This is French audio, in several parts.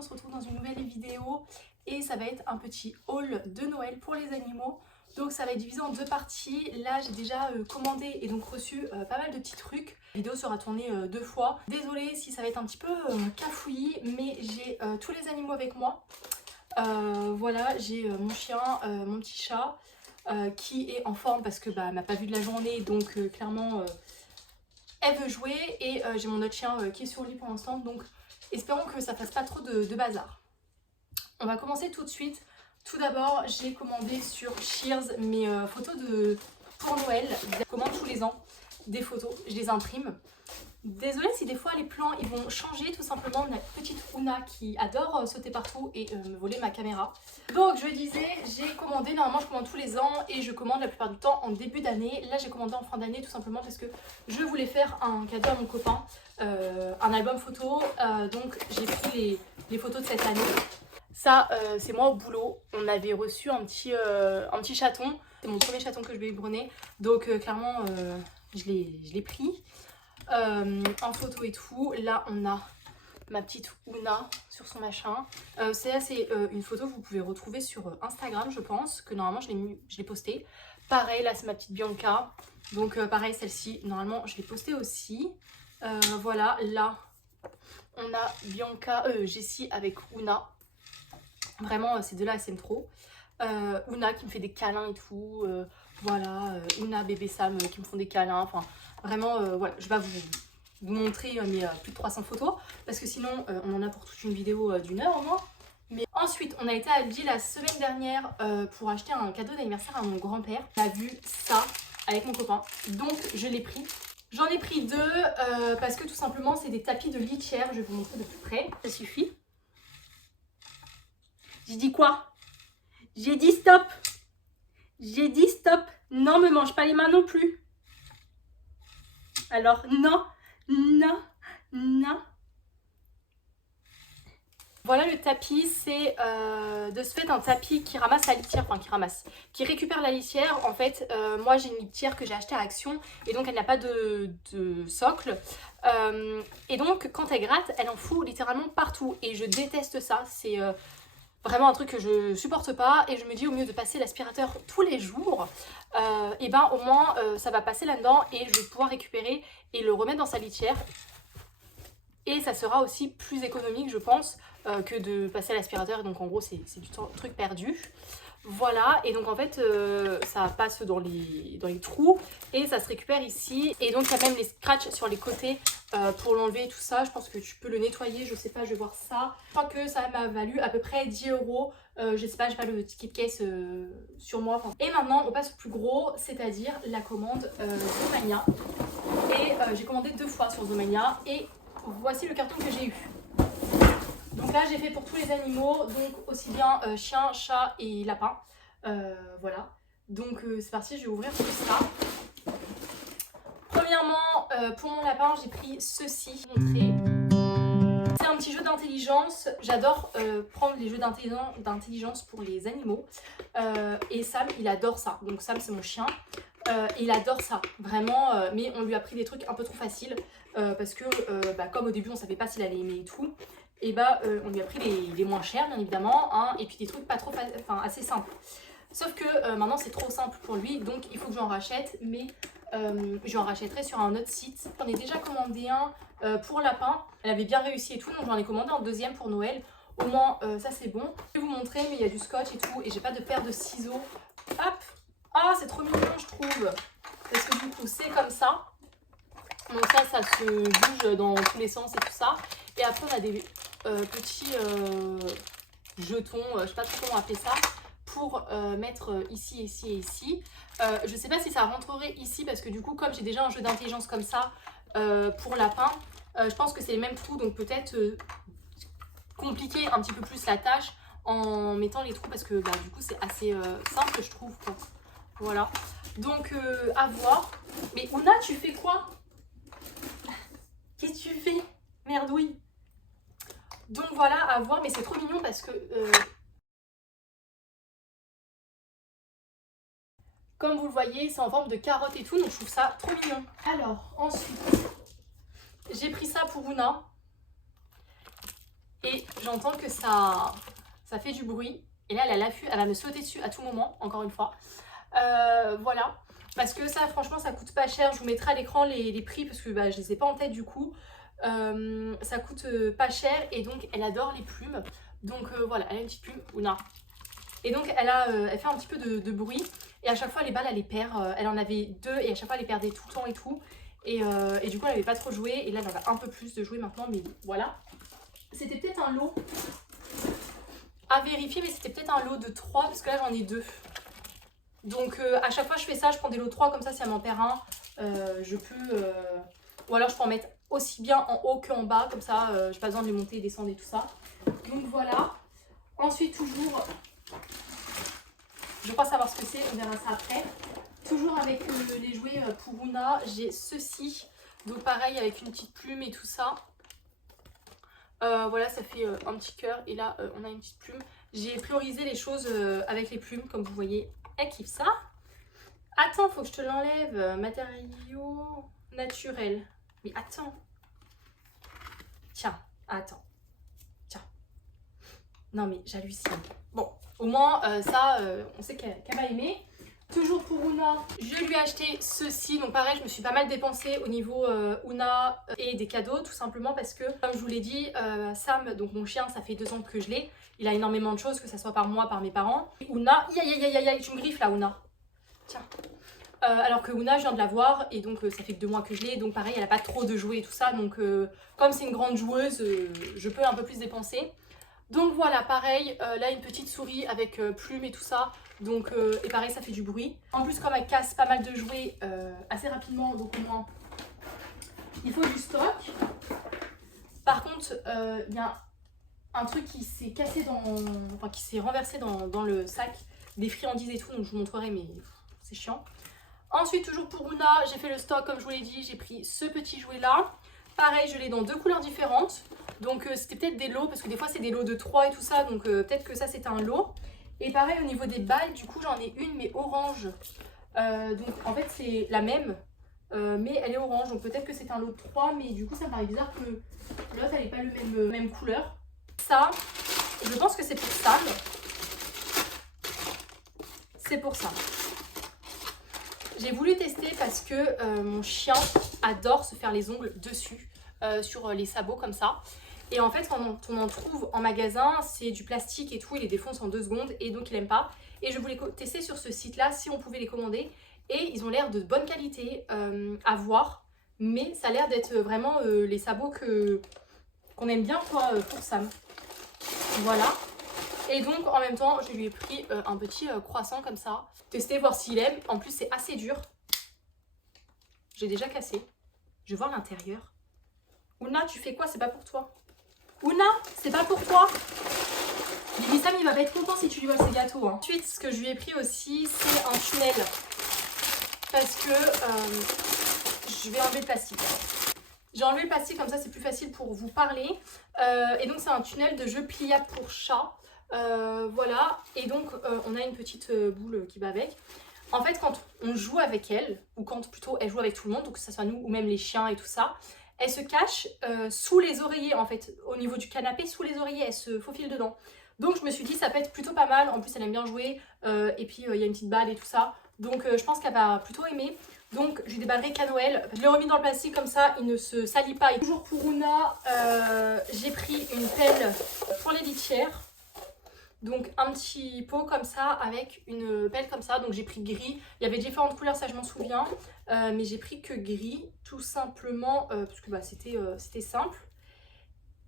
on se retrouve dans une nouvelle vidéo et ça va être un petit haul de Noël pour les animaux. Donc ça va être divisé en deux parties. Là j'ai déjà commandé et donc reçu pas mal de petits trucs. La vidéo sera tournée deux fois. Désolée si ça va être un petit peu cafouillis, mais j'ai tous les animaux avec moi. Voilà, j'ai mon chien, mon petit chat qui est en forme parce que elle m'a pas vu de la journée, donc clairement elle veut jouer, et j'ai mon autre chien qui est sur le lit pour l'instant, donc espérons que ça fasse pas trop de bazar. On va commencer tout de suite. Tout d'abord, j'ai commandé sur Shears mes photos pour Noël. Je commande tous les ans des photos, je les imprime. Désolée si des fois les plans ils vont changer, tout simplement. On a une petite Ouna qui adore sauter partout et me voler ma caméra. Donc je disais, j'ai commandé, normalement je commande tous les ans et je commande la plupart du temps en début d'année. Là j'ai commandé en fin d'année tout simplement parce que je voulais faire un cadeau à mon copain, un album photo. Donc j'ai pris les photos de cette année. Ça c'est moi au boulot, on avait reçu un petit chaton. C'est mon premier chaton que je vais biberonner, donc clairement je l'ai pris. En photo et tout. Là on a ma petite Ouna sur son machin. C'est une photo que vous pouvez retrouver sur Instagram, je pense, que normalement je l'ai postée. Pareil, là c'est ma petite Bianca, donc pareil, celle-ci normalement je l'ai postée aussi. Voilà, là on a Bianca, Jessie avec Ouna. Vraiment ces deux là elles s'aiment trop. Ouna qui me fait des câlins et tout. Voilà, Ouna, bébé Sam qui me font des câlins. Enfin, vraiment, voilà, je vais vous montrer mes plus de 300 photos. Parce que sinon, on en a pour toute une vidéo d'1 heure au moins. Mais ensuite, on a été à Aldi la semaine dernière pour acheter un cadeau d'anniversaire à mon grand-père. On a vu ça avec mon copain. Donc, je l'ai pris. J'en ai pris deux parce que tout simplement, c'est des tapis de litière. Je vais vous montrer de plus près. Ça suffit. J'ai dit quoi? J'ai dit stop. J'ai dit stop. Non, me mange pas les mains non plus. Alors, non, non, non. Voilà le tapis, c'est de ce fait un tapis qui ramasse la litière, enfin qui récupère la litière. En fait, moi j'ai une litière que j'ai achetée à Action et donc elle n'a pas de socle. Et donc quand elle gratte, elle en fout littéralement partout et je déteste ça. C'est vraiment un truc que je supporte pas, et je me dis au mieux de passer l'aspirateur tous les jours, et ben au moins ça va passer là-dedans et je vais pouvoir récupérer et le remettre dans sa litière. Et ça sera aussi plus économique, je pense, que de passer à l'aspirateur. Donc en gros c'est du truc perdu. Voilà, et donc en fait ça passe dans les trous et ça se récupère ici. Et donc il y a même les scratchs sur les côtés pour l'enlever, tout ça. Je pense que tu peux le nettoyer, je sais pas, je vais voir ça. Je crois que ça m'a valu à peu près 10 €. Je sais pas, j'ai pas le ticket de caisse sur moi. Et maintenant on passe au plus gros, c'est-à-dire la commande Zomania. Et j'ai commandé 2 fois sur Zomania et voici le carton que j'ai eu. Donc là j'ai fait pour tous les animaux, donc aussi bien chien, chat et lapin. Voilà, donc c'est parti, je vais ouvrir tout ça. Premièrement, pour mon lapin j'ai pris ceci. C'est un petit jeu d'intelligence. J'adore prendre les jeux d'intelligence pour les animaux. Et Sam il adore ça, donc Sam c'est mon chien. Il adore ça, vraiment, mais on lui a pris des trucs un peu trop faciles parce que comme au début on savait pas s'il allait aimer et tout, et on lui a pris les moins chers bien évidemment, hein, et puis des trucs pas trop assez simples. Sauf que maintenant c'est trop simple pour lui, donc il faut que j'en rachète, mais j'en rachèterai sur un autre site. J'en ai déjà commandé un pour lapin, elle avait bien réussi et tout, donc j'en ai commandé un deuxième pour Noël. Au moins ça c'est bon. Je vais vous montrer, mais il y a du scotch et tout, et j'ai pas de paire de ciseaux. Hop! Ah, c'est trop mignon je trouve, parce que du coup c'est comme ça. Donc ça se bouge dans tous les sens et tout ça. Et après on a des petits jetons, je sais pas trop comment appeler ça, pour mettre ici, ici et ici. Je sais pas si ça rentrerait ici parce que du coup comme j'ai déjà un jeu d'intelligence comme ça pour lapin, je pense que c'est les mêmes trous, donc peut-être compliquer un petit peu plus la tâche en mettant les trous, parce que du coup c'est assez simple je trouve quoi. Voilà, donc à voir. Mais Ouna, tu fais quoi? Qu'est-ce que tu fais? Merdouille. Donc voilà, à voir, mais c'est trop mignon parce que comme vous le voyez, c'est en forme de carotte et tout, donc je trouve ça trop mignon. Alors ensuite, j'ai pris ça pour Ouna. Et j'entends que ça fait du bruit. Et là, elle a l'affût, elle va me sauter dessus à tout moment, encore une fois. Voilà, parce que ça, franchement, ça coûte pas cher. Je vous mettrai à l'écran les prix parce que bah, je les ai pas en tête du coup. Ça coûte pas cher et donc elle adore les plumes. Donc voilà, elle a une petite plume, Ouna. Et donc elle fait un petit peu de bruit. Et à chaque fois, les balles, elle les perd. Elle en avait 2 et à chaque fois, elle les perdait tout le temps et tout. Et du coup, elle n'avait pas trop joué. Et là, elle en a un peu plus de jouer maintenant, mais voilà. C'était peut-être un lot à vérifier, mais c'était peut-être un lot de 3 parce que là, j'en ai 2. Donc à chaque fois je fais ça, je prends des lots de 3 comme ça si elle m'en perd un, je peux... Ou alors je peux en mettre aussi bien en haut qu'en bas, comme ça j'ai pas besoin de les monter et descendre et tout ça. Donc voilà. Ensuite toujours, je crois savoir ce que c'est, on verra ça après. Toujours avec les jouets pour Ouna, j'ai ceci. Donc pareil avec une petite plume et tout ça. Voilà, ça fait un petit cœur et là on a une petite plume. J'ai priorisé les choses avec les plumes, comme vous voyez. Elle kiffe ça. Attends, faut que je te l'enlève. Matériaux naturels. Mais attends. Tiens, attends. Tiens. Non mais j'hallucine. Bon, au moins ça, on sait qu'elle va aimer. Toujours pour Ouna, je lui ai acheté ceci. Donc pareil, je me suis pas mal dépensée au niveau Ouna et des cadeaux. Tout simplement parce que, comme je vous l'ai dit, Sam, donc mon chien, ça fait 2 ans que je l'ai. Il a énormément de choses, que ce soit par moi, par mes parents. Ouna, tu me griffes là, Ouna. Tiens. Alors que Ouna, je viens de la voir et donc ça fait que 2 mois que je l'ai. Donc pareil, elle a pas trop de jouets et tout ça. Donc comme c'est une grande joueuse, je peux un peu plus dépenser. Donc voilà, pareil, là une petite souris avec plumes et tout ça. Donc, et pareil, ça fait du bruit. En plus, comme elle casse pas mal de jouets assez rapidement, donc au moins, il faut du stock. Par contre, il y a un truc qui s'est cassé enfin qui s'est renversé dans le sac, des friandises et tout, donc je vous montrerai, mais c'est chiant. Ensuite, toujours pour Ouna, j'ai fait le stock comme je vous l'ai dit, j'ai pris ce petit jouet là. Pareil, je l'ai dans 2 couleurs différentes. Donc c'était peut-être des lots, parce que des fois c'est des lots de 3 et tout ça, donc peut-être que ça c'était un lot. Et pareil au niveau des balles, du coup j'en ai une mais orange. Donc en fait c'est la même, mais elle est orange, donc peut-être que c'est un lot de 3, mais du coup ça me paraît bizarre que l'autre elle n'est pas le même couleur. Ça, je pense que c'est pour Sam. C'est pour ça. J'ai voulu tester parce que mon chien adore se faire les ongles dessus, sur les sabots comme ça. Et en fait, quand on en trouve en magasin, c'est du plastique et tout, il les défonce en 2 secondes et donc il n'aime pas. Et je voulais tester sur ce site-là si on pouvait les commander. Et ils ont l'air de bonne qualité à voir, mais ça a l'air d'être vraiment les sabots qu'on aime bien quoi, pour Sam. Voilà. Et donc en même temps, je lui ai pris un petit croissant comme ça. Tester, voir s'il aime. En plus, c'est assez dur. J'ai déjà cassé. Je vais voir l'intérieur. Ouna, tu fais quoi? C'est pas pour toi. Ouna, c'est pas pour toi. Bibi Sam, il va pas être content si tu lui voles ses gâteaux. Hein. Ensuite, ce que je lui ai pris aussi, c'est un tunnel. Parce que je vais enlever le plastique. J'ai enlevé le plastique, comme ça c'est plus facile pour vous parler. Et donc c'est un tunnel de jeu pliable pour chat. Voilà, et donc on a une petite boule qui va avec. En fait, quand on joue avec elle, ou quand plutôt elle joue avec tout le monde, donc que ce soit nous ou même les chiens et tout ça, elle se cache sous les oreillers, en fait, au niveau du canapé, sous les oreillers, elle se faufile dedans. Donc je me suis dit ça peut être plutôt pas mal, en plus elle aime bien jouer, et puis il y a une petite balle et tout ça. Donc je pense qu'elle va plutôt aimer. Donc je lui déballerai qu'à Noël. Je l'ai remis dans le plastique comme ça, il ne se salit pas. Et toujours pour Ouna, j'ai pris une pelle pour les litières. Donc un petit pot comme ça avec une pelle comme ça. Donc j'ai pris gris. Il y avait différentes couleurs, ça je m'en souviens. Mais j'ai pris que gris, tout simplement, parce que bah, c'était simple.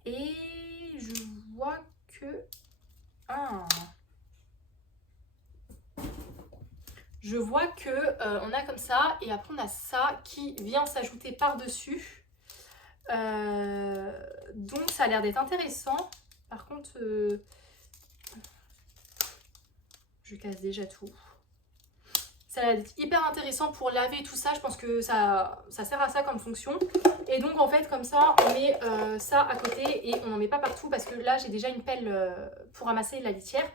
Et je vois que... Ah. Je vois que on a comme ça et après on a ça qui vient s'ajouter par-dessus. Donc ça a l'air d'être intéressant. Par contre, je casse déjà tout. Ça a l'air d'être hyper intéressant pour laver tout ça. Je pense que ça sert à ça comme fonction. Et donc en fait comme ça on met ça à côté et on n'en met pas partout parce que là j'ai déjà une pelle pour ramasser la litière.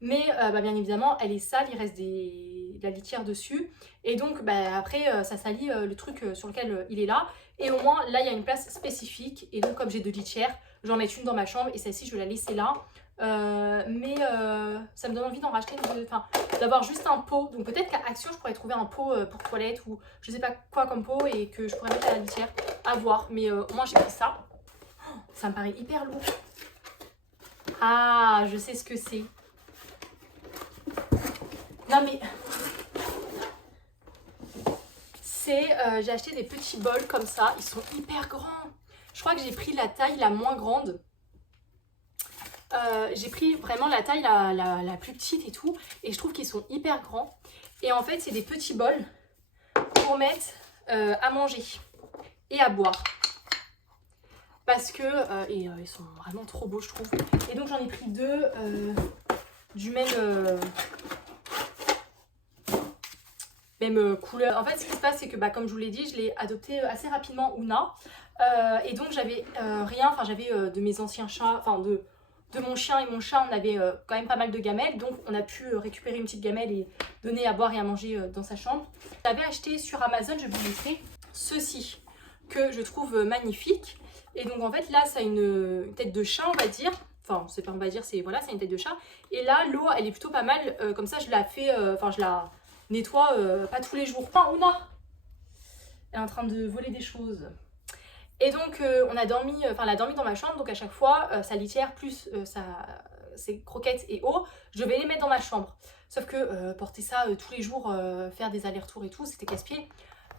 Mais bien évidemment elle est sale, il reste de la litière dessus. Et donc après ça salit le truc sur lequel il est là. Et au moins là il y a une place spécifique. Et donc comme j'ai 2 litières, j'en mets une dans ma chambre et celle-ci je vais la laisser là. Ça me donne envie d'en racheter enfin d'avoir juste un pot. Donc peut-être qu'à Action je pourrais trouver un pot pour toilette ou je sais pas quoi comme pot et que je pourrais mettre à la litière, à voir. Mais au moins j'ai pris ça. Oh, ça me paraît hyper lourd. Ah, je sais ce que c'est. Non mais c'est j'ai acheté des petits bols comme ça, ils sont hyper grands. Je crois que j'ai pris la taille la moins grande. J'ai pris vraiment la taille la plus petite et tout, et je trouve qu'ils sont hyper grands. Et en fait c'est des petits bols pour mettre à manger et à boire. Parce que ils sont vraiment trop beaux je trouve. Et donc j'en ai pris 2 du même couleur. En fait ce qui se passe c'est que comme je vous l'ai dit, je l'ai adopté assez rapidement Ouna. Et donc j'avais rien, enfin j'avais de mes anciens chats, enfin de mon chien et mon chat, on avait quand même pas mal de gamelles. Donc on a pu récupérer une petite gamelle et donner à boire et à manger dans sa chambre. J'avais acheté sur Amazon, je vais vous montrer, ceci que je trouve magnifique. Et donc en fait là ça a une tête de chat on va dire. Enfin c'est pas on va dire, c'est voilà, c'est une tête de chat. Et là l'eau elle est plutôt pas mal, comme ça je la fais, enfin je la nettoie pas tous les jours. Enfin Ouna, elle est en train de voler des choses. Et donc on a dormi, elle a dormi dans ma chambre, donc à chaque fois sa litière plus ses croquettes et eau, je vais les mettre dans ma chambre. Sauf que porter ça tous les jours, faire des allers-retours et tout, c'était casse-pied.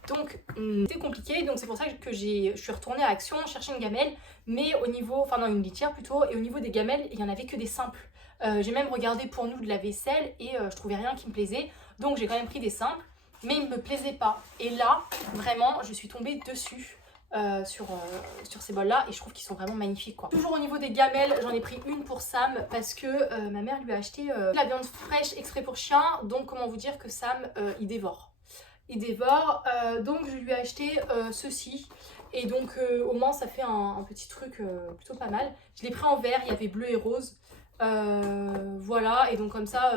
Donc c'était compliqué, donc c'est pour ça que je suis retournée à Action chercher une gamelle, mais au niveau, enfin non une litière plutôt, et au niveau des gamelles, il n'y en avait que des simples. J'ai même regardé pour nous de la vaisselle et je trouvais rien qui me plaisait, donc j'ai quand même pris des simples, mais ils ne me plaisaient pas. Et là, vraiment, je suis tombée dessus. Sur ces bols là et je trouve qu'ils sont vraiment magnifiques quoi. Toujours au niveau des gamelles, j'en ai pris une pour Sam parce que ma mère lui a acheté de la viande fraîche exprès pour chien, donc comment vous dire que Sam il dévore. Il dévore, donc je lui ai acheté ceci et donc au moins ça fait un petit truc plutôt pas mal. Je l'ai pris en vert, il y avait bleu et rose, voilà, et donc comme ça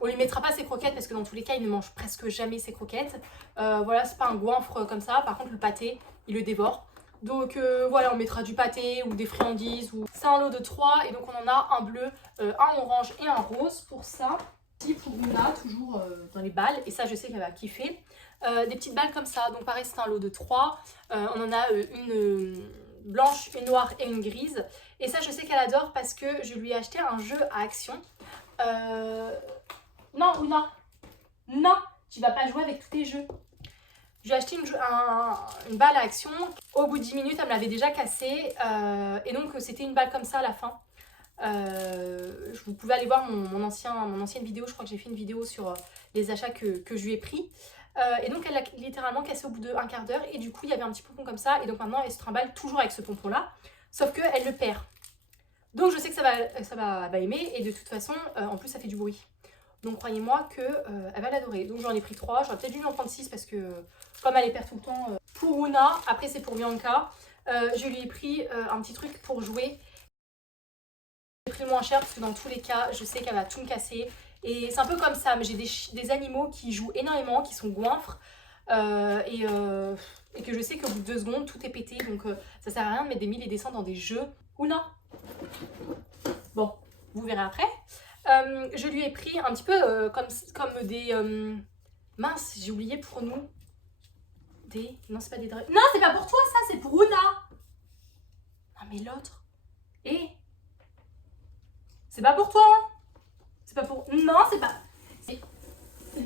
on lui mettra pas ses croquettes parce que dans tous les cas il ne mange presque jamais ses croquettes. Voilà, c'est pas un goinfre comme ça. Par contre le pâté il le dévore. Donc voilà, on mettra du pâté ou des friandises. C'est un lot de 3 et donc on en a un bleu, un orange et un rose pour ça. Ici pour Luna, toujours dans les balles, et ça je sais qu'elle va kiffer. Des petites balles comme ça, donc pareil c'est un lot de 3. On en a une blanche, une noire et une grise. Et ça je sais qu'elle adore parce que je lui ai acheté un jeu à Action. Non Ouna, non, tu vas pas jouer avec tous tes jeux. J'ai acheté une balle à Action. Au bout de 10 minutes, elle me l'avait déjà cassée. Et donc, c'était une balle comme ça à la fin. Vous pouvez aller voir mon ancienne vidéo. Je crois que j'ai fait une vidéo sur les achats que je lui ai pris. Et donc, elle l'a littéralement cassée au bout d'un quart d'heure. Et du coup, il y avait un petit pompon comme ça. Et donc, maintenant, elle se trimballe toujours avec ce pompon-là. Sauf qu'elle le perd. Donc, je sais que ça va aimer. Et de toute façon, en plus, ça fait du bruit. Donc croyez-moi qu'elle va l'adorer. Donc j'en ai pris 3, j'aurais peut-être dû lui en prendre 6 parce que comme elle les perd tout le temps. Pour Ouna, après c'est pour Bianca, je lui ai pris un petit truc pour jouer. J'ai pris le moins cher parce que dans tous les cas, je sais qu'elle va tout me casser. Et c'est un peu comme ça, mais j'ai des animaux qui jouent énormément, qui sont goinfres. Et que je sais qu'au bout de 2 secondes, tout est pété. Donc ça sert à rien de mettre des 1000 et des cents dans des jeux. Ouna. Bon, vous verrez après. Je lui ai pris un petit peu comme des... mince, j'ai oublié pour nous. Des... Non, c'est pas des... Non, c'est pas pour toi ça, c'est pour Ouna. Non, mais l'autre. Et c'est pas pour toi. Hein. C'est pas pour... Non, c'est pas...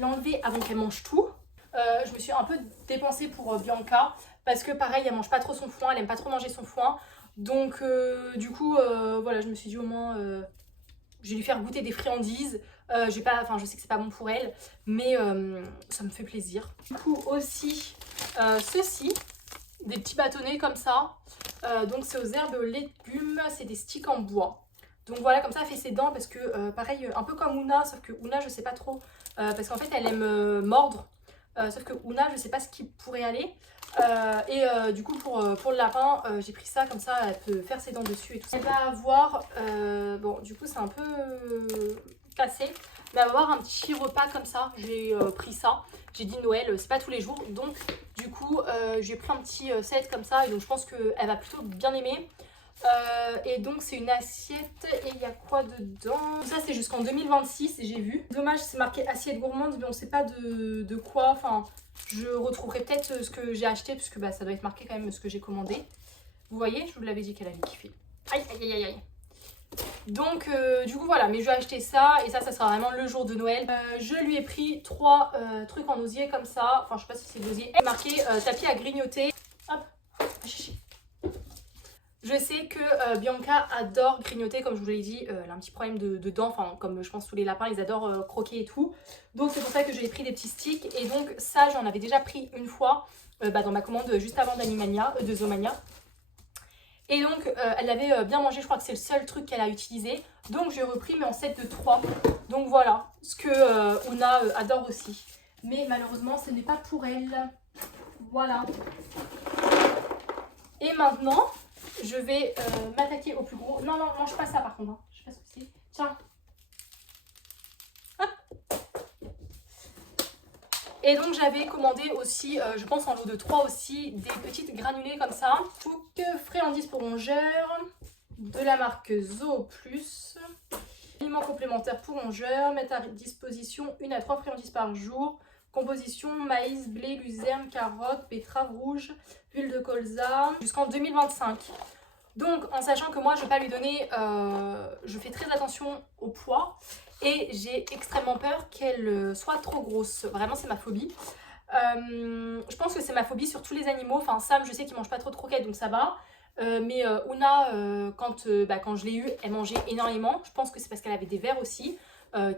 L'enlever avant qu'elle mange tout. Je me suis un peu dépensée pour Bianca. Parce que pareil, elle mange pas trop son foin. Elle aime pas trop manger son foin. Donc, du coup, voilà, je me suis dit au moins... je vais lui faire goûter des friandises. Je sais que c'est pas bon pour elle, mais ça me fait plaisir. Du coup aussi, ceci, des petits bâtonnets comme ça. Donc c'est aux herbes et aux légumes, c'est des sticks en bois. Donc voilà, comme ça elle fait ses dents parce que pareil, un peu comme Ouna, sauf que Ouna je sais pas trop, parce qu'en fait elle aime mordre. Sauf que Ouna je sais pas ce qui pourrait aller. Du coup pour le lapin j'ai pris ça, comme ça elle peut faire ses dents dessus et tout. Elle va avoir, bon du coup c'est un peu cassée. Mais avoir un petit repas comme ça, j'ai pris ça. J'ai dit Noël, c'est pas tous les jours. Donc du coup, j'ai pris un petit set comme ça. Et donc je pense qu'elle va plutôt bien aimer. Et donc c'est une assiette et il y a quoi dedans? Ça c'est jusqu'en 2026, j'ai vu. Dommage, c'est marqué assiette gourmande mais on sait pas de quoi. Enfin, je retrouverai peut-être ce que j'ai acheté puisque bah, ça doit être marqué quand même ce que j'ai commandé. Vous voyez, je vous l'avais dit qu'elle allait kiffer. Aïe aïe aïe aïe. Donc du coup voilà, mais je vais acheter ça et ça sera vraiment le jour de Noël. Je lui ai pris 3 trucs en osier comme ça. Enfin je sais pas si c'est de l'osier. Marqué tapis à grignoter. Hop, chichi. Je sais que Bianca adore grignoter, comme je vous l'ai dit, elle a un petit problème de dents, enfin comme je pense tous les lapins, ils adorent croquer et tout. Donc c'est pour ça que j'ai pris des petits sticks et donc ça j'en avais déjà pris une fois dans ma commande juste avant d'Animania, de Zoomania. Et donc elle l'avait bien mangé, je crois que c'est le seul truc qu'elle a utilisé. Donc j'ai repris mais en set de 3. Donc voilà, ce que Ouna adore aussi. Mais malheureusement ce n'est pas pour elle. Voilà. Et maintenant... je vais m'attaquer au plus gros. Non, non, mange pas ça par contre. Hein. Je sais pas ce que c'est. Tiens. Hop. Et donc j'avais commandé aussi, je pense en lot de 3 aussi, des petites granulés comme ça. Donc friandises pour rongeurs de la marque Zoo Plus. Aliments complémentaires pour rongeurs. Mettre à disposition 1 à 3 friandises par jour. Composition maïs, blé, luzerne, carottes, betterave rouge, huile de colza jusqu'en 2025. Donc en sachant que moi je ne vais pas lui donner, je fais très attention au poids et j'ai extrêmement peur qu'elle soit trop grosse. Vraiment c'est ma phobie. Je pense que c'est ma phobie sur tous les animaux. Enfin Sam je sais qu'il mange pas trop de croquettes donc ça va. Mais Ouna quand je l'ai eue elle mangeait énormément. Je pense que c'est parce qu'elle avait des vers aussi.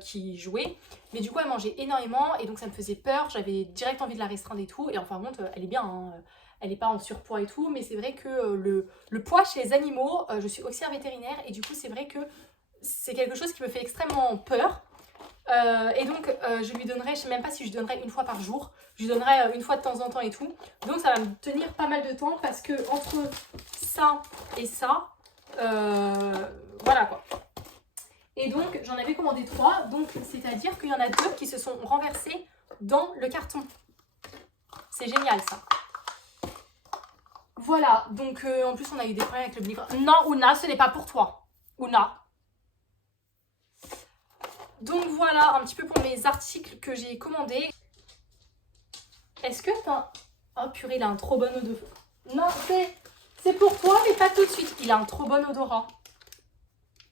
Qui jouait, mais du coup elle mangeait énormément et donc ça me faisait peur, j'avais direct envie de la restreindre et tout, et en fin de compte elle est bien, hein. Elle n'est pas en surpoids et tout, mais c'est vrai que le poids chez les animaux, je suis auxiliaire vétérinaire et du coup c'est vrai que c'est quelque chose qui me fait extrêmement peur. Et donc je lui donnerai, je sais même pas si je donnerai une fois par jour, je lui donnerai une fois de temps en temps et tout, donc ça va me tenir pas mal de temps parce que entre ça et ça, voilà quoi. Et donc j'en avais commandé 3, donc c'est-à-dire qu'il y en a 2 qui se sont renversés dans le carton. C'est génial ça. Voilà, donc en plus on a eu des problèmes avec le livre. Non Ouna, ce n'est pas pour toi. Ouna. Donc voilà un petit peu pour mes articles que j'ai commandés. Est-ce que t'as... Oh purée, il a un trop bon odorat. Non, c'est pour toi mais pas tout de suite. Il a un trop bon odorat.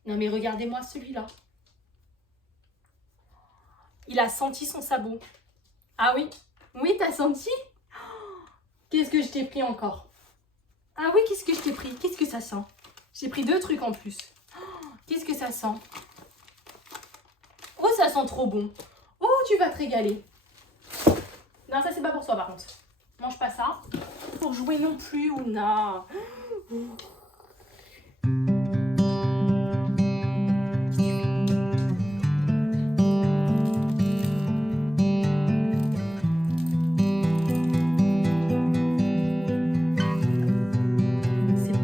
Non mais regardez-moi celui-là. Il a senti son sabot. Ah oui? Oui, t'as senti? Qu'est-ce que je t'ai pris encore? Ah oui, qu'est-ce que je t'ai pris? Qu'est-ce que ça sent? J'ai pris 2 trucs en plus. Qu'est-ce que ça sent? Oh, ça sent trop bon. Oh, tu vas te régaler. Non, ça c'est pas pour toi par contre. Mange pas ça. Pour jouer non plus, Ouna.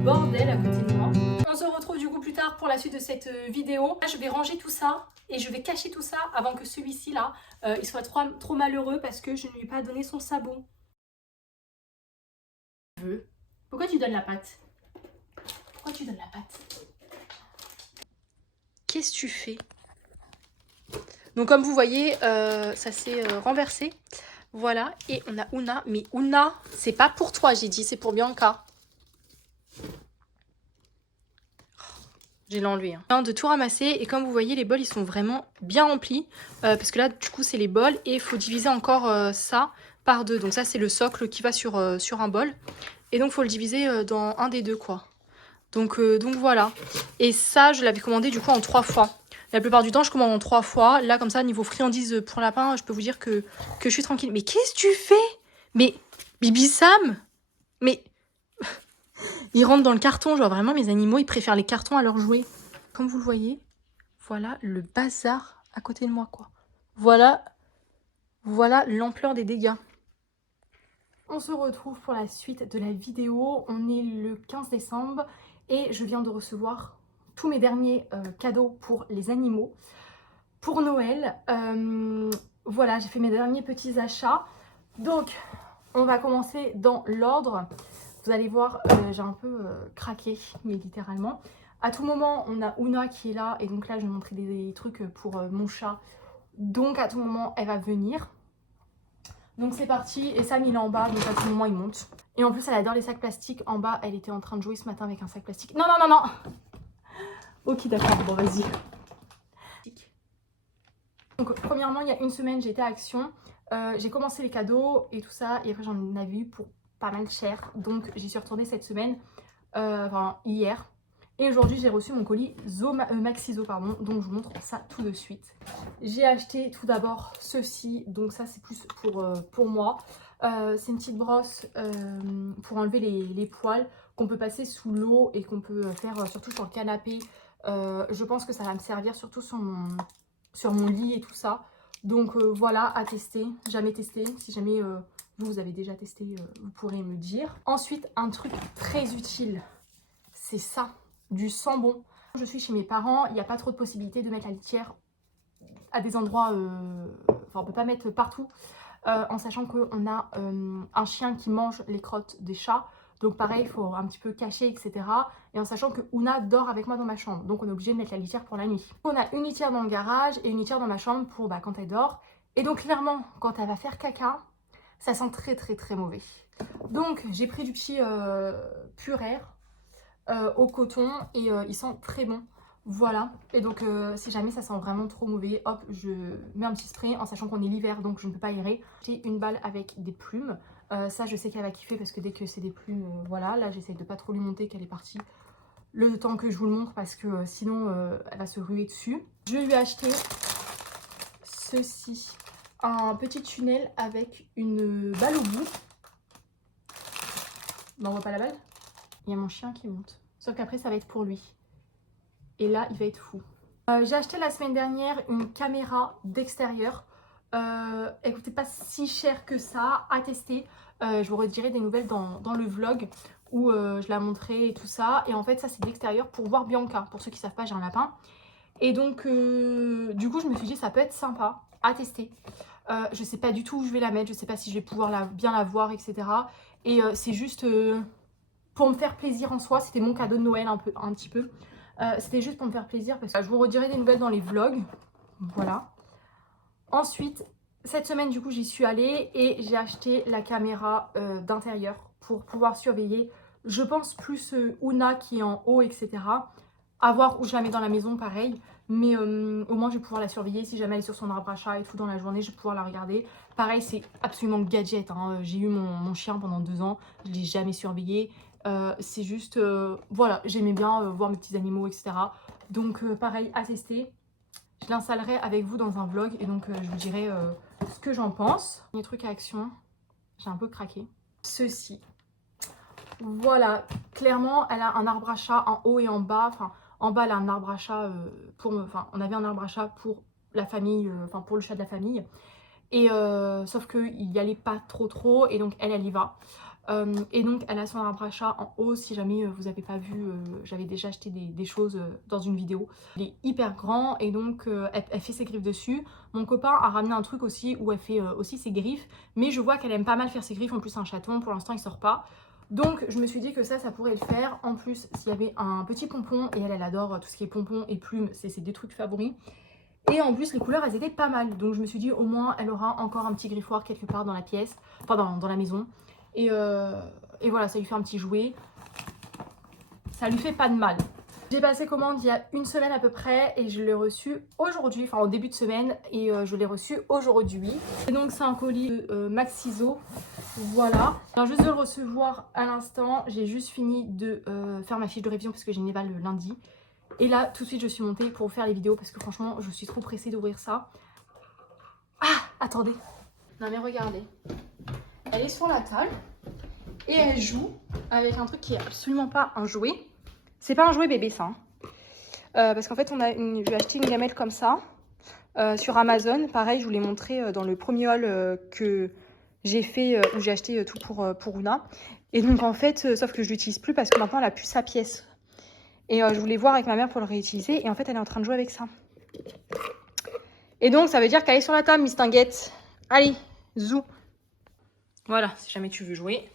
Bordel à côté de moi. On se retrouve du coup plus tard pour la suite de cette vidéo. Là, je vais ranger tout ça et je vais cacher tout ça avant que celui-ci là il soit trop malheureux parce que je ne lui ai pas donné son sabot. Pourquoi tu donnes la pâte? Pourquoi tu donnes la pâte? Qu'est-ce que tu fais? Donc comme vous voyez ça s'est renversé. Voilà, et on a Ouna. Mais Ouna, c'est pas pour toi j'ai dit, c'est pour Bianca. J'ai l'enlevé. Hein. De tout ramasser et comme vous voyez les bols ils sont vraiment bien remplis parce que là du coup c'est les bols et il faut diviser encore ça par 2. Donc ça c'est le socle qui va sur un bol et donc il faut le diviser dans un des 2 quoi. Donc voilà. Et ça je l'avais commandé du coup en 3 fois. La plupart du temps je commande en 3 fois. Là comme ça niveau friandises pour lapin je peux vous dire que je suis tranquille. Mais qu'est-ce que tu fais? Mais Bibi Sam? Mais... Ils rentrent dans le carton, genre vraiment mes animaux, ils préfèrent les cartons à leurs jouets. Comme vous le voyez, voilà le bazar à côté de moi quoi. Voilà l'ampleur des dégâts. On se retrouve pour la suite de la vidéo. On est le 15 décembre et je viens de recevoir tous mes derniers cadeaux pour les animaux. pour Noël. Voilà, j'ai fait mes derniers petits achats. Donc, on va commencer dans l'ordre. Vous allez voir, j'ai un peu craqué, mais littéralement. À tout moment, on a Ouna qui est là. Et donc là, je vais montrer des trucs pour mon chat. Donc, à tout moment, elle va venir. Donc, c'est parti. Et Sam, il est en bas. Donc, à tout moment, il monte. Et en plus, elle adore les sacs plastiques. En bas, elle était en train de jouer ce matin avec un sac plastique. Non, non, non, non. Ok, d'accord. Bon, vas-y. Donc, premièrement, il y a une semaine, j'étais à Action. J'ai commencé les cadeaux et tout ça. Et après, j'en avais eu pour pas mal cher. Donc, j'y suis retournée cette semaine. Enfin, hier. Et aujourd'hui, j'ai reçu mon colis Maxiso, pardon. Donc, je vous montre ça tout de suite. J'ai acheté tout d'abord ceci. Donc, ça, c'est plus pour moi. C'est une petite brosse pour enlever les poils qu'on peut passer sous l'eau et qu'on peut faire surtout sur le canapé. Je pense que ça va me servir surtout sur mon lit et tout ça. Donc, voilà, à tester. Jamais testé. Si jamais vous avez déjà testé, vous pourrez me dire. Ensuite, un truc très utile. C'est ça, du sambon. Je suis chez mes parents, il n'y a pas trop de possibilités de mettre la litière à des endroits, enfin on peut pas mettre partout, en sachant qu'on a un chien qui mange les crottes des chats. Donc pareil, il faut un petit peu cacher, etc. Et en sachant que Ouna dort avec moi dans ma chambre. Donc on est obligé de mettre la litière pour la nuit. On a une litière dans le garage et une litière dans ma chambre pour quand elle dort. Et donc clairement, quand elle va faire caca, ça sent très très très mauvais. Donc j'ai pris du petit Puraire au coton et il sent très bon. Voilà, et donc si jamais ça sent vraiment trop mauvais, hop, je mets un petit spray en sachant qu'on est l'hiver donc je ne peux pas aérer. J'ai une balle avec des plumes, ça je sais qu'elle va kiffer parce que dès que c'est des plumes, voilà, là j'essaye de pas trop lui monter qu'elle est partie le temps que je vous le montre parce que sinon elle va se ruer dessus. Je lui ai acheté ceci, un petit tunnel avec une balle au bout. On voit pas la balle? Il y a mon chien qui monte. Sauf qu'après, ça va être pour lui. Et là, il va être fou. J'ai acheté la semaine dernière une caméra d'extérieur. Elle coûtait pas si cher que ça à tester. Je vous redirai des nouvelles dans le vlog où je la montrais et tout ça. Et en fait, ça, c'est d'extérieur pour voir Bianca. Pour ceux qui savent pas, j'ai un lapin. Et donc, du coup, je me suis dit, ça peut être sympa à tester. Je sais pas du tout où je vais la mettre. Je sais pas si je vais pouvoir bien la voir, etc. Et c'est juste... pour me faire plaisir en soi, c'était mon cadeau de Noël un petit peu. C'était juste pour me faire plaisir parce que je vous redirai des nouvelles dans les vlogs. Voilà. Ensuite, cette semaine du coup j'y suis allée et j'ai acheté la caméra d'intérieur pour pouvoir surveiller. Je pense plus Ouna qui est en haut, etc. À voir où je la mets dans la maison, pareil. Mais au moins je vais pouvoir la surveiller. Si jamais elle est sur son arbre à chat et tout dans la journée, je vais pouvoir la regarder. Pareil, c'est absolument gadget, hein. J'ai eu mon chien pendant 2 ans. Je ne l'ai jamais surveillé. C'est juste, voilà, j'aimais bien voir mes petits animaux, etc. Donc pareil, à tester. Je l'installerai avec vous dans un vlog et donc je vous dirai ce que j'en pense. Les trucs à Action, j'ai un peu craqué. Ceci. Voilà, clairement, elle a un arbre à chat en haut et en bas. Enfin, en bas, elle a un arbre à chat on avait un arbre à chat pour la famille, pour le chat de la famille. Et sauf qu'il n'y allait pas trop et donc elle y va. Et donc elle a son arbre à chat en haut. Si jamais vous n'avez pas vu, j'avais déjà acheté des choses dans une vidéo. Il est hyper grand et donc elle fait ses griffes dessus. Mon copain a ramené un truc aussi où elle fait aussi ses griffes, mais je vois qu'elle aime pas mal faire ses griffes. En plus c'est un chaton, pour l'instant il sort pas. Donc je me suis dit que ça pourrait le faire. En plus s'il y avait un petit pompon, et elle adore tout ce qui est pompon et plumes, c'est des trucs favoris. Et en plus les couleurs elles étaient pas mal, donc je me suis dit au moins elle aura encore un petit griffoir quelque part dans la pièce, enfin dans la maison. Et voilà, ça lui fait un petit jouet. Ça lui fait pas de mal. J'ai passé commande il y a une semaine à peu près et je l'ai reçu aujourd'hui, enfin au début de semaine, et je l'ai reçu aujourd'hui. Et donc c'est un colis de Maxiso, voilà. Je viens juste de le recevoir à l'instant, j'ai juste fini de faire ma fiche de révision parce que j'ai une éval le lundi. Et là tout de suite je suis montée pour vous faire les vidéos parce que franchement je suis trop pressée d'ouvrir ça. Ah, attendez. Non mais regardez. Elle est sur la table et elle joue avec un truc qui est absolument pas un jouet. C'est pas un jouet bébé ça. Hein. Parce qu'en fait j'ai acheté une gamelle comme ça sur Amazon. Pareil, je vous l'ai montré dans le premier haul que j'ai fait où j'ai acheté tout pour Ouna. Et donc en fait, sauf que je l'utilise plus parce que maintenant elle a plus sa pièce. Et je voulais voir avec ma mère pour le réutiliser et en fait elle est en train de jouer avec ça. Et donc, ça veut dire qu'elle est sur la table, Miss Tinguette. Allez, zou. Voilà, si jamais tu veux jouer.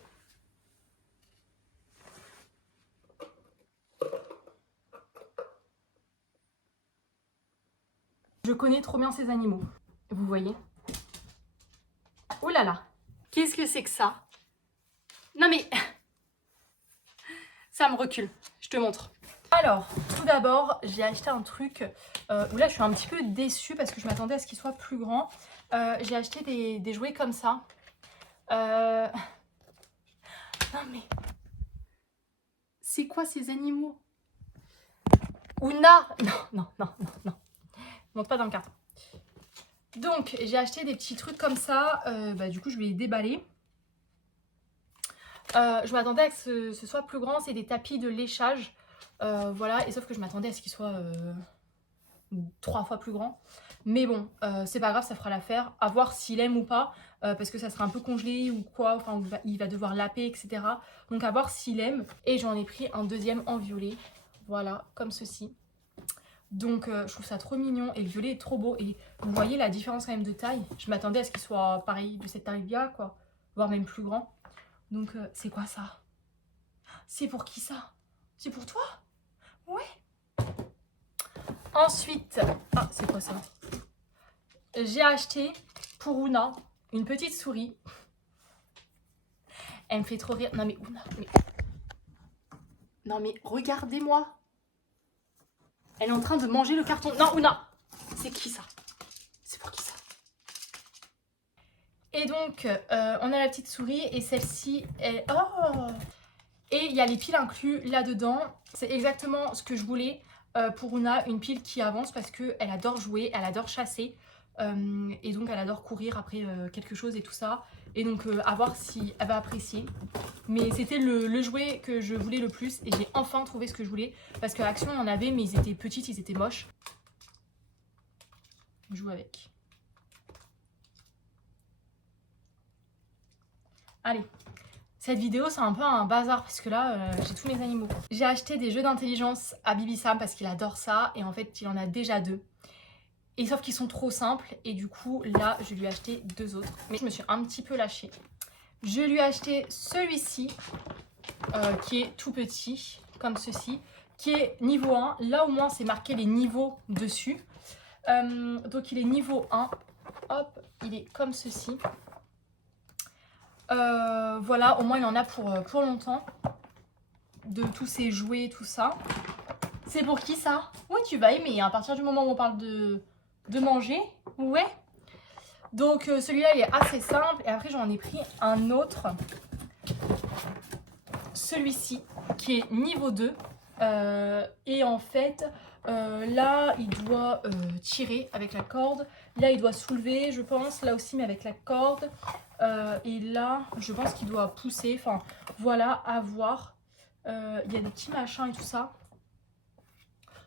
Je connais trop bien ces animaux. Vous voyez? Oh là là. Qu'est-ce que c'est que ça? Non mais... Ça me recule. Je te montre. Alors, tout d'abord, j'ai acheté un truc où là, je suis un petit peu déçue parce que je m'attendais à ce qu'il soit plus grand. J'ai acheté des jouets comme ça. Non mais... C'est quoi ces animaux? Ouna! Non. Monte pas dans le carton. Donc, j'ai acheté des petits trucs comme ça. Du coup, je vais les déballer. Je m'attendais à que ce soit plus grand. C'est des tapis de léchage. Voilà, et sauf que je m'attendais à ce qu'il soit 3 fois plus grand. Mais bon, c'est pas grave, ça fera l'affaire. À voir s'il aime ou pas, parce que ça sera un peu congelé ou quoi. Enfin, il va devoir laper, etc. Donc, à voir s'il aime. Et j'en ai pris un deuxième en violet. Voilà, comme ceci. Donc, je trouve ça trop mignon. Et le violet est trop beau. Et vous voyez la différence quand même de taille. Je m'attendais à ce qu'il soit pareil de cette taille-là, quoi. Voire même plus grand. Donc, c'est quoi ça? C'est pour qui ça? C'est pour toi? Ouais. Ensuite, ah, c'est quoi ça? J'ai acheté pour Ouna une petite souris. Elle me fait trop rire. Non mais Ouna, non mais regardez-moi. Elle est en train de manger le carton. Non Ouna, c'est qui ça? C'est pour qui ça? Et donc, on a la petite souris et celle-ci est... Oh! Et il y a les piles inclus là-dedans. C'est exactement ce que je voulais pour Ouna, une pile qui avance parce qu'elle adore jouer, elle adore chasser. Et donc elle adore courir après quelque chose et tout ça. Et donc à voir si elle va apprécier. Mais c'était le jouet que je voulais le plus. Et j'ai enfin trouvé ce que je voulais. Parce qu'à Action, il y en avait, mais ils étaient petits, ils étaient moches. On joue avec. Allez. Cette vidéo, c'est un peu un bazar parce que là, j'ai tous mes animaux. J'ai acheté des jeux d'intelligence à Bibi Sam parce qu'il adore ça. Et en fait, il en a déjà 2. Et sauf qu'ils sont trop simples. Et du coup, là, je lui ai acheté 2 autres. Mais je me suis un petit peu lâchée. Je lui ai acheté celui-ci, qui est tout petit, comme ceci, qui est niveau 1. Là, au moins, c'est marqué les niveaux dessus. Donc, il est niveau 1. Hop, il est comme ceci. Voilà, au moins il en a pour longtemps. De tous ces jouets, tout ça. C'est pour qui ça? Oui, tu vas aimer, hein, à partir du moment où on parle de manger. Ouais. Donc celui-là, il est assez simple. Et après, j'en ai pris un autre. Celui-ci, qui est niveau 2. Et en fait, là, il doit tirer avec la corde. Là, il doit soulever, je pense. Là aussi, mais avec la corde. Et là, je pense qu'il doit pousser. Enfin, voilà, à voir. Il y a des petits machins et tout ça.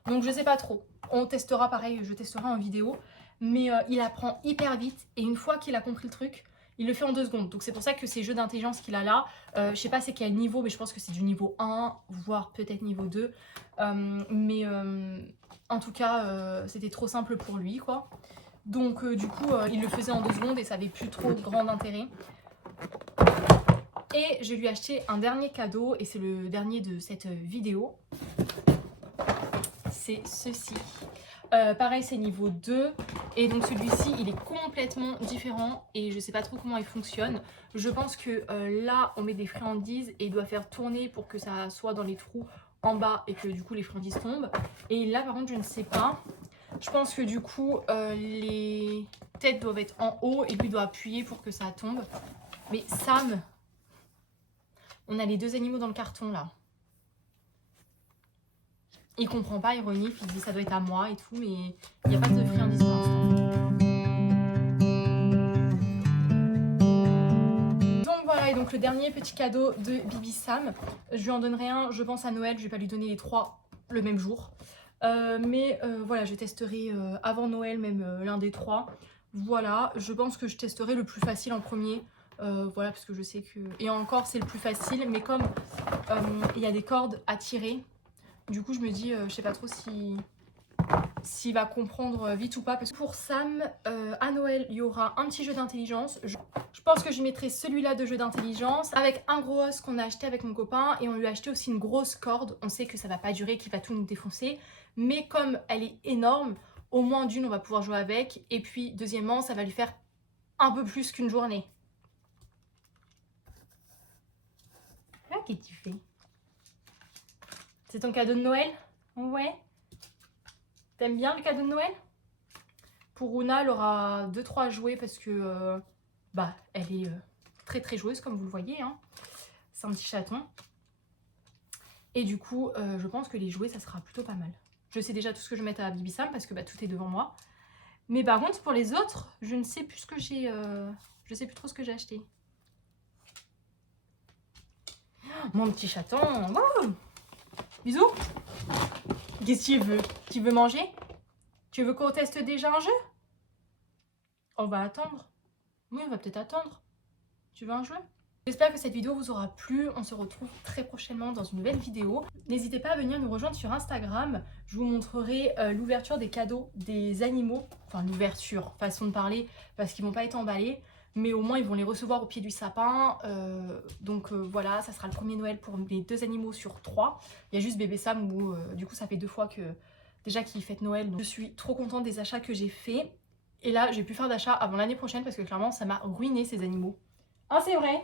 Donc, je sais pas trop. On testera pareil, je testerai en vidéo. Mais il apprend hyper vite. Et une fois qu'il a compris le truc, il le fait en 2 secondes. Donc, c'est pour ça que ces jeux d'intelligence qu'il a là, je sais pas c'est quel niveau, mais je pense que c'est du niveau 1, voire peut-être niveau 2. En tout cas, c'était trop simple pour lui, quoi. Donc du coup, il le faisait en 2 secondes et ça avait plus trop grand intérêt. Et je lui ai acheté un dernier cadeau et c'est le dernier de cette vidéo. C'est ceci. Pareil, c'est niveau 2. Et donc celui-ci, il est complètement différent et je sais pas trop comment il fonctionne. Je pense que là, on met des friandises et il doit faire tourner pour que ça soit dans les trous en bas et que du coup les friandises tombent. Et là, par contre, je ne sais pas. Je pense que du coup, les têtes doivent être en haut et lui doit appuyer pour que ça tombe. Mais Sam, on a les 2 animaux dans le carton là. Il comprend pas, il renifle, il dit ça doit être à moi et tout, mais il n'y a pas de friandises pour l'instant. Donc voilà, et donc le dernier petit cadeau de Bibi Sam. Je lui en donnerai un, je pense à Noël, je vais pas lui donner les 3 le même jour. Voilà, je testerai avant Noël même l'un des 3. Voilà, je pense que je testerai le plus facile en premier. Voilà, parce que je sais que... Et encore, c'est le plus facile, mais comme il y a des cordes à tirer, du coup, je me dis, je sais pas trop si s'il va comprendre vite ou pas. Parce que pour Sam, à Noël, il y aura un petit jeu d'intelligence. Je pense que je mettrai celui-là de jeu d'intelligence avec un gros os qu'on a acheté avec mon copain. Et on lui a acheté aussi une grosse corde. On sait que ça va pas durer, qu'il va tout nous défoncer. Mais comme elle est énorme, au moins d'une, on va pouvoir jouer avec. Et puis, deuxièmement, ça va lui faire un peu plus qu'une journée. Ah, qu'est-ce que tu fais? C'est ton cadeau de Noël? Ouais. T'aimes bien le cadeau de Noël? Pour Una, elle aura 2-3 jouets parce que elle est très très joueuse comme vous le voyez. Hein. C'est un petit chaton. Et du coup, je pense que les jouets, ça sera plutôt pas mal. Je sais déjà tout ce que je vais mettre à Bibi Sam parce que tout est devant moi. Mais par contre, pour les autres, je ne sais plus ce que j'ai... je sais plus trop ce que j'ai acheté. Oh, mon petit chaton. Wow. Bisous. Qu'est-ce que tu veux? Tu veux manger? Tu veux qu'on teste déjà un jeu? On va attendre. Oui, on va peut-être attendre. Tu veux un jeu? J'espère que cette vidéo vous aura plu. On se retrouve très prochainement dans une nouvelle vidéo. N'hésitez pas à venir nous rejoindre sur Instagram. Je vous montrerai l'ouverture des cadeaux des animaux. Enfin, l'ouverture, façon de parler, parce qu'ils ne vont pas être emballés. Mais au moins, ils vont les recevoir au pied du sapin. Voilà, ça sera le premier Noël pour les 2 animaux sur 3. Il y a juste bébé Sam où, du coup, ça fait 2 fois que déjà qu'il fête Noël. Donc, je suis trop contente des achats que j'ai faits. Et là, j'ai pu faire d'achat avant l'année prochaine parce que clairement, ça m'a ruiné ces animaux. Ah, c'est vrai!